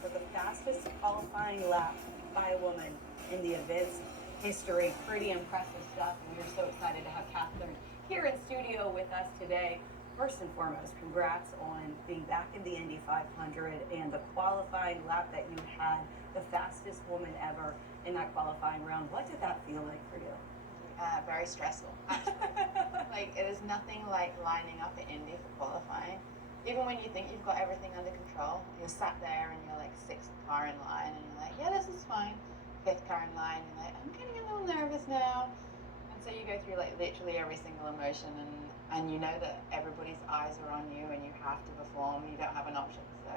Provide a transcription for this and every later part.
for the fastest qualifying lap by a woman in the event's history. Pretty impressive stuff, and we're so excited to have Catherine here in studio with us today. First and foremost, congrats on being back in the Indy 500 and the qualifying lap that you had, the fastest woman ever in that qualifying round. What did that feel like for you? Very stressful, actually. Like, it is nothing like lining up at Indy for qualifying. Even when you think you've got everything under control, you're sat there and you're like sixth car in line and you're like, yeah, this is fine. Fifth car in line, you're like, I'm getting a little nervous now. And so you go through like literally every single emotion, and you know that everybody's eyes are on you and you have to perform, you don't have an option. So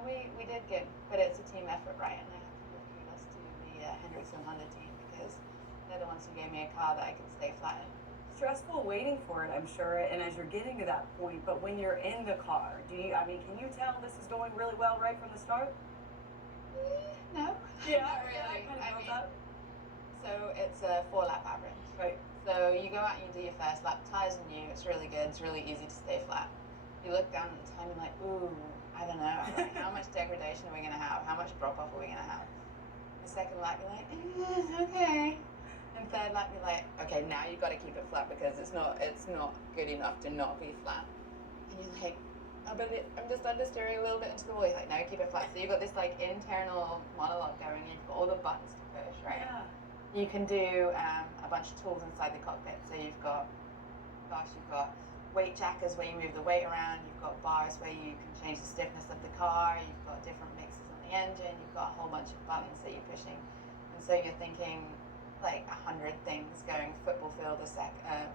we did good, but it's a team effort, right? And I have to give kudos to the Hendrickson Honda team, because they're the ones who gave me a car that I could stay flat in. Stressful waiting for it, I'm sure, and as you're getting to that point, but when you're in the car, can you tell this is going really well right from the start? No. Yeah, not really. I mean, so it's a 4-lap average. right. So you go out and you do your first lap, tires are new, it's really good, it's really easy to stay flat. You look down at the time and like, ooh, I don't know, like, how much degradation are we gonna have? How much drop off are we gonna have? The second lap you're like, okay. And third lap you're like, okay, now you've got to keep it flat because it's not good enough to not be flat. And you're like, oh, but I'm just understeering a little bit into the wall. You're like, no, keep it flat. So you've got this like internal monologue going, you've got all the buttons to push, right? Yeah. You can do a bunch of tools inside the cockpit. So you've got weight jackers where you move the weight around. You've got bars where you can change the stiffness of the car. You've got different mixes on the engine. You've got a whole bunch of buttons that you're pushing. And so you're thinking like 100 things going football field a second.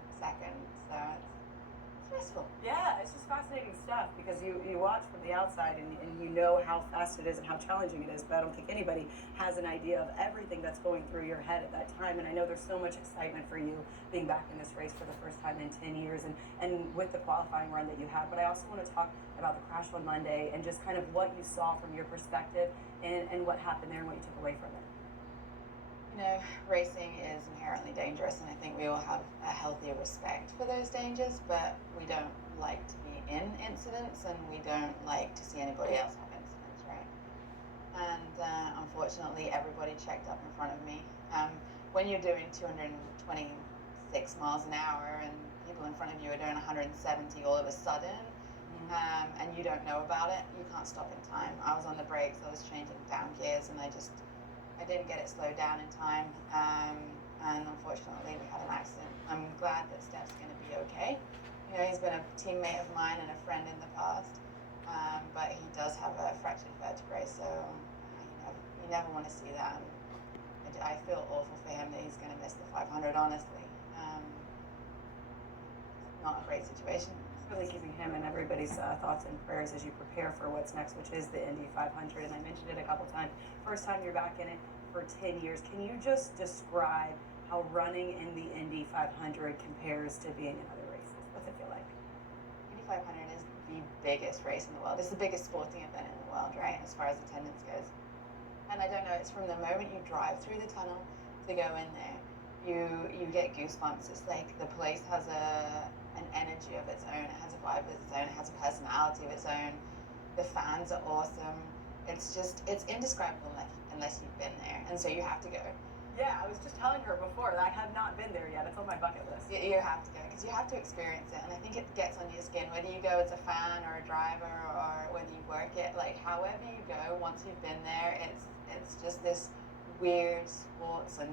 So it's stressful. Yeah, it's just fascinating stuff because you watch from the outside and you know how fast it is and how challenging it is, but I don't think anybody has an idea of everything that's going through your head at that time. And I know there's so much excitement for you being back in this race for the first time in 10 years and with the qualifying run that you had. But I also want to talk about the crash on Monday and just kind of what you saw from your perspective and what happened there and what you took away from it. You know, racing is inherently dangerous, and I think we all have a healthy respect for those dangers, but we don't like to be in incidents, and we don't like to see anybody else have incidents, right? And unfortunately, everybody checked up in front of me. When you're doing 226 miles an hour and people in front of you are doing 170 all of a sudden, and you don't know about it, you can't stop in time. I was on the brakes, I was changing down gears, and I didn't get it slowed down in time, and unfortunately we had an accident. I'm glad that Steph's going to be okay. You know, he's been a teammate of mine and a friend in the past, but he does have a fractured vertebrae, so you never want to see that. And I feel awful for him that he's going to miss the 500, honestly. Not a great situation. Really keeping him and everybody's thoughts and prayers as you prepare for what's next, which is the Indy 500. And I mentioned it a couple times. First time you're back in it for 10 years. Can you just describe how running in the Indy 500 compares to being in other races? What's it feel like? Indy 500 is the biggest race in the world. It's the biggest sporting event in the world, right, as far as attendance goes. And I don't know, it's from the moment you drive through the tunnel to go in there, you get goosebumps. It's like the place has an energy of its own, it has a vibe of its own, it has a personality of its own. The fans are awesome. It's indescribable unless you've been there, and so you have to go. Yeah, I was just telling her before that I have not been there yet. It's on my bucket list. You have to go because you have to experience it, and I think it gets under your skin whether you go as a fan or a driver or whether you work it. Like however you go, once you've been there, it's just this weird sports and